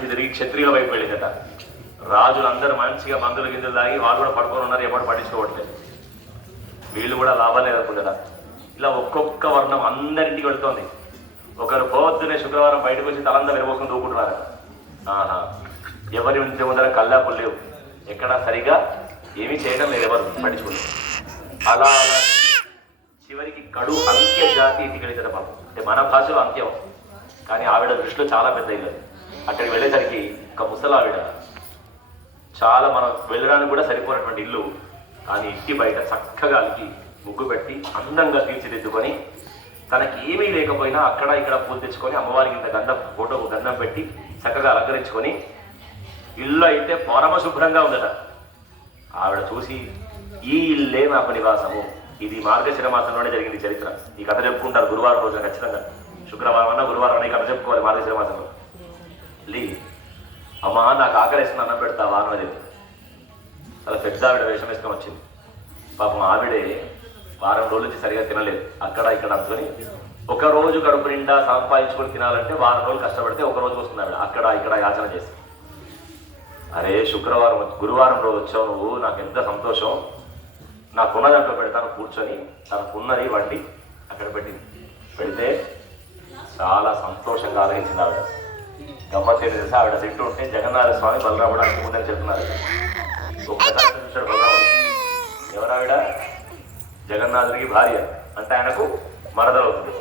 తిరిగి క్షత్రియుల వైపు వెళ్ళిందట. రాజులందరూ మంచిగా మందులు గిందులు తాగి వాళ్ళు కూడా పడుకొని ఉన్నారు, ఎప్పుడు పట్టించుకోవట్లేదు. వీళ్ళు కూడా లాభాలు అనుకుంటారా. ఇలా ఒక్కొక్క వర్ణం అందరింటికి వెళుతోంది. ఒకరు పొద్దునే శుక్రవారం బయటకు వచ్చి తలంతా విరవోసం దూకుంటున్నారు. ఆహా, ఎవరి ఇంటి ముందర కల్లాపులు లేవు, ఎక్కడ సరిగా ఏమీ చేయడం లేదు, ఎవరు పట్టించుకోలేదు. అలా అలా చివరికి కడు అంత్య జాతి ఇంటికి వెళ్తారు. పాపం అంటే మన భాషలో అంత్యం, కానీ ఆవిడ దృష్టిలో చాలా పెద్ద ఇల్లు. అక్కడికి వెళ్ళేసరికి ఒక ముసలావిడ, చాలా మనం వెళ్ళడానికి కూడా సరిపోయినటువంటి ఇల్లు, కానీ ఇంటి బయట చక్కగా అలికి ముగ్గు పెట్టి అందంగా తీర్చిదిద్దుకొని తనకి ఏమీ లేకపోయినా అక్కడ ఇక్కడ పూలు తెచ్చుకొని అమ్మవారికి ఇంత గంధం ఫోటోకు గంధం పెట్టి చక్కగా అలంకరించుకొని ఇల్లు అయితే పరమ శుభ్రంగా ఉందట. ఆవిడ చూసి ఈ ఇల్లే నాకు నివాసము. ఇది మార్గశిర మాసంలోనే జరిగింది చరిత్ర. ఈ కథ చెప్పుకుంటారు గురువారం రోజున ఖచ్చితంగా. శుక్రవారం అన్నా గురువారం అన్న ఈ కథ చెప్పుకోవాలి మార్గశిర మాసంలో. లీ అమ్మా నాకు ఆకలిస్తున్న అన్నం పెడతావా అన్నది. అలా పెద్ద ఆవిడ వేషం వేసుకొని వచ్చింది. పాపం ఆవిడే వారం రోజుల నుంచి సరిగా తినలేదు, అక్కడ ఇక్కడ అనుకొని ఒక రోజు కడుపు నిండా సంపాదించుకొని తినాలంటే వారం రోజులు కష్టపడితే ఒక రోజు వస్తుంది ఆవిడ. అక్కడ ఇక్కడ యాచన చేసి, అరే శుక్రవారం గురువారం రోజు వచ్చావు నువ్వు, నాకు ఎంత సంతోషం, నాకున్న దాంట్లో పెడతాను కూర్చొని. తనకున్నది వండి అక్కడ పెట్టింది. పెడితే చాలా సంతోషంగా ఆలోచించింది ఆవిడ. గమ్మత్ తెలిసి ఆవిడ తింటూ ఉంటే జగన్నాథ స్వామి బలరాముడు అనుకుందని చెప్తున్నారు. ఒక్కసారి చూశాడు బలరాముడు. ఎవరావిడ? జగన్నాథుడికి భార్య, అంటే ఆయనకు మరదలవుతుంది.